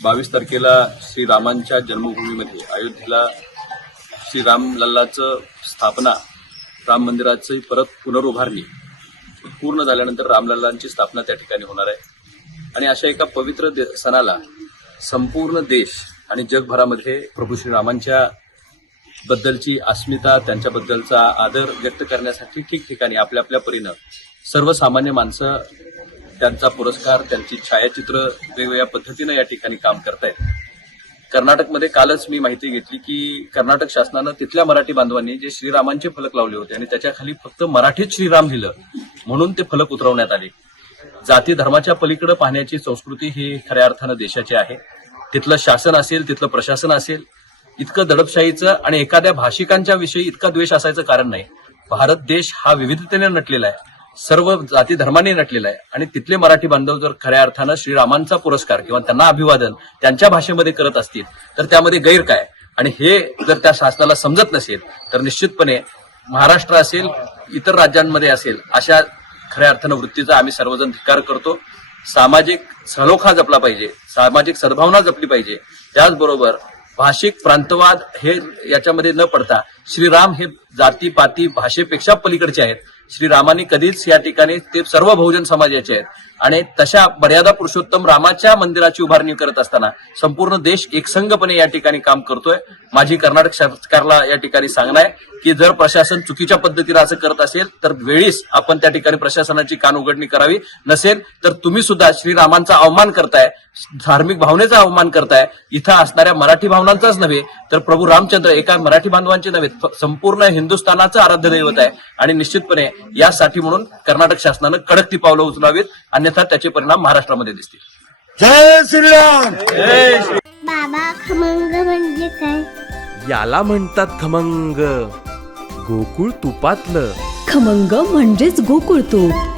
22 तारखेला श्रीरामांच्या जन्मभूमीमध्ये अयोध्येला श्रीराम लल्लाचं स्थापना, राम मंदिराची परत पुनरुभारणी पूर्ण झाल्यानंतर रामलल्लांची स्थापना त्या ठिकाणी होणार आहे। आणि अशा एका पवित्र सणाला संपूर्ण देश आणि जगभरामध्ये प्रभू श्रीरामांच्या बद्दलची अस्मिता, त्यांच्याबद्दलचा आदर व्यक्त करण्यासाठी ठिकठिकाणी आपल्या आपल्या परीनं सर्वसामान्य माणसं त्यांचा पुरस्कार, त्यांची छायाचित्र वेगवेगळ्या पद्धतीनं या ठिकाणी काम करतायत। कर्नाटकमध्ये कालच मी माहिती घेतली की कर्नाटक शासनानं तिथल्या मराठी बांधवांनी जे श्रीरामांचे फलक लावले होते आणि त्याच्या खाली फक्त मराठीत श्रीराम लिहिलं म्हणून ते फलक उतरवण्यात आले। जाती धर्माच्या पलीकडे पाहण्याची संस्कृती ही खऱ्या अर्थानं देशाची आहे। तिथलं शासन असेल, तिथलं प्रशासन असेल, इतकं दडपशाहीचं आणि एखाद्या भाषिकांच्या विषयी इतका द्वेष असायचं कारण नाही। भारत देश हा विविधतेने नटलेला आहे, सर्व जाती धर्माने नटलेला आहे आणि तिथले मराठी बांधव जर खऱ्या अर्थानं श्रीरामांचा पुरस्कार किंवा त्यांना अभिवादन त्यांच्या भाषेमध्ये करत असतील तर त्यामध्ये गैर काय? आणि हे जर त्या शासनाला समजत नसेल तर निश्चितपणे महाराष्ट्र असेल, इतर राज्यांमध्ये असेल, अशा खऱ्या अर्थानं वृत्तीचा आम्ही सर्वजण धिक्कार करतो। सामाजिक सलोखा जपला पाहिजे, सामाजिक सद्भावना जपली पाहिजे। त्याचबरोबर भाषिक प्रांतवाद हे याच्यामध्ये न पडता श्रीराम हे जातीपाती भाषेपेक्षा पलीकडचे आहेत। श्रीरामांनी कधीच या ठिकाणी ते सर्व बहुजन समाजाचे आहेत आणि तशा मर्यादा पुरुषोत्तम रामाच्या मंदिराची उभारणी करत असताना संपूर्ण देश एकसंघपणे या ठिकाणी काम करतोय। माझी कर्नाटक सरकारला या ठिकाणी सांगणं आहे की जर प्रशासन चुकीच्या पद्धतीने असं करत असेल तर वेळीच आपण त्या ठिकाणी प्रशासनाची कान उघडणी करावी, नसेल तर तुम्ही सुद्धा श्रीरामांचा अवमान करताय, धार्मिक भावनेचा अवमान करताय। इथं असणाऱ्या मराठी भावनांचाच नव्हे तर प्रभू रामचंद्र एका मराठी बांधवांचे नव्हे, संपूर्ण हिंदुस्थानाचं आराध्य दैवत आहे आणि निश्चितपणे यासाठी म्हणून कर्नाटक शासनानं कडक ती पावलं उचलावीत, अन्यथा त्याचे परिणाम महाराष्ट्रामध्ये दिसतील। जय श्रीराम। बाबा, खमंग म्हणजे काय? याला म्हणतात खमंग, गोकुळ तुपातलं खमंग म्हणजेच गोकुळ तूप।